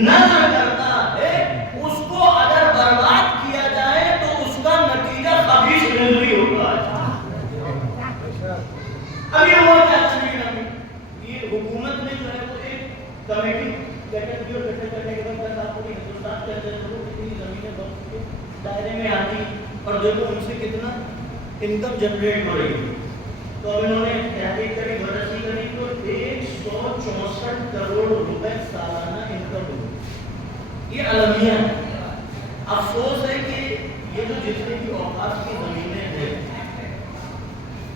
نظر کرتا ہے، اس کو اگر برباد کیا جائے تو اس دائرے میں آتی اور دیکھو ان سے کتنا انکم جنریٹ ہو رہی ہے. تو اب انہوں نے تحقیق کری, بررسی کری تو 164 کروڑ روپے سالانہ انکم ہوئی. یہ المیہ ہے. افسوس ہے کہ یہ جو جتنے بھی اوقاف کی زمینیں ہیں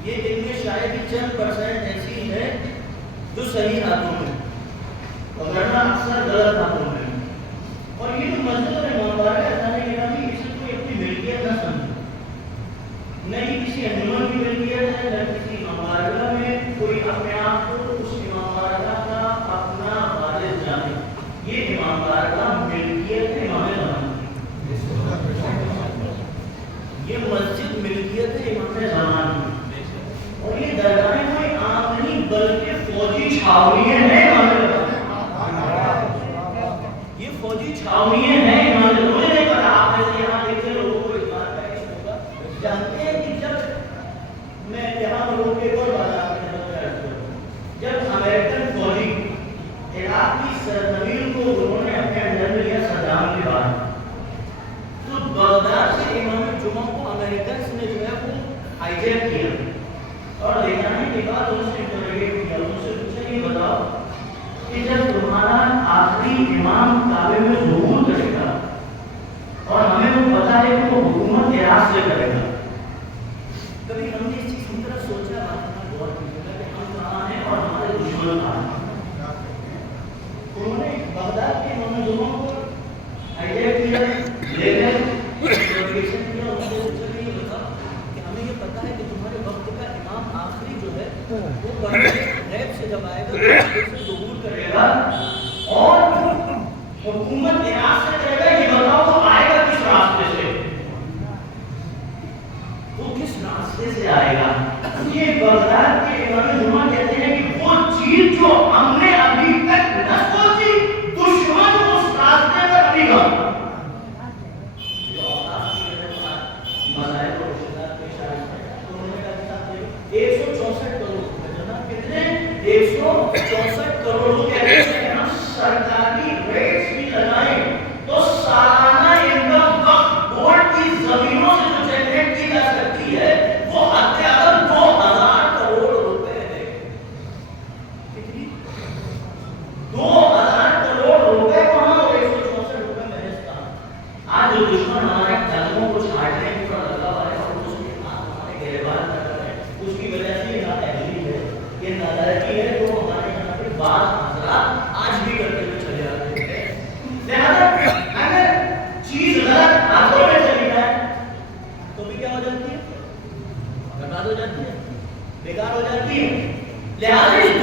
یہ ان میں شاید ہی چند % ایسی ہے جو صحیح ہاتھوں میں, ورنہ اکثر غلط ہاتھوں میں. اور یہ جو مسجد اور امامبارہ ایسا نہیں کہا کہ اسے کوئی اپنی ملکیت نہ سمجھے, نہیں کسی انجمن کی ملکیت ہے, نہ کسی امامبارہ میں کوئی اپنے آپ کو اس امامبارہ کا اپنا والد جانے. یہ امامبارہ ملکیت ہے امام زمان کی, یہ مسجد ملکیت ہے امام زمان کی. اور یہ درگاہیں کوئی عام نہیں بلکہ فوجی چھاؤنیاں ہیں امام زمان. یہ فوجی چھاؤنیاں ہیں امام زمان. مجھے نہیں پتا آپ ایسے یہاں دیکھتے لوگوں کو اس بات کا علم ہوگا, جانتے ہیں کہ جب میں یہاں لوگوں کے اور بازار میں جب امریکن فوجی عراق کی سرزمین کو انہوں نے اپنے اندر میں لیا صدام کے بعد, تو بغداد سے امام جمعہ کو امریکنس نے جو ہے وہ ہائی جیک کیا اور لے جانے کے بعد ان سے انٹروگیٹ کیا. ان سے پوچھا یہ بتاؤ کہ جب تمہارا آخری امام کعبے میں ظہور کرے گا اور ہمیں وہ پتا ہے کہ وہ حکومت عراق سے کرے گا, کبھی ہم نے اس چیز کی طرف سوچا بات غور کیجیے کہ ہم کہاں ہیں اور ہمارے دشمن کہاں ہیں. انہوں نے بغداد کے امام جمعہ کو ہائی جیک کیا, لے گئے, انٹروگیشن کیا, ان سے پوچھا کہ یہ بتاؤ کہ ہمیں یہ پتا ہے کہ تمہارے وقت کا امام آخری جو ہے وہ بڑے غیب سے جب آئے گا تو ظہور کرے گا اور حکومت عراق سے کرے گا. یہ بتاؤ وہ آئے گا کس راستے سے, وہ کس راستے سے آئے گا. یہ بغداد کے امام جمعہ کہتے ہیں کہ وہ چیز جو ہم نے ابھی تک نہ سوچی دشمن اس راستے پر ابھی گا. مسائل کو رشتہ پیش آئے ہیں تو انہوں نے کہا 164 کروڑ جناب کتنے 164 کروڑ روپے سرکاری ریٹس بھی لگائیں تو سالانہ انکم وقت بورڈ کی زمینوں سے جو جنریٹ کی جا سکتی ہے وہ حد اقل 2000 کروڑ روپے ہے. کتنی 2000 کروڑ روپے کہاں اور 164 روپے محض کہاں. آج جو دشمن ہمارے قدموں کو چھاٹنے کی پر لگا ہوا ہے اور اس کے ہاتھ ہمارے گریبان کر رہے ہیں, اس کی وجہ سے یہ نااہلی ہے, یہ نادرکی ہے جو ہمارے یہاں پہ بعض حضرات آج بھی کرتے ہوئے چلے آتے ہیں. لہٰذا اگر چیز غلط ہاتھوں میں چلی جائے تو بھی کیا ہو جاتی ہے, برباد ہو جاتی ہے, بیکار ہو جاتی ہے. لہٰذا اس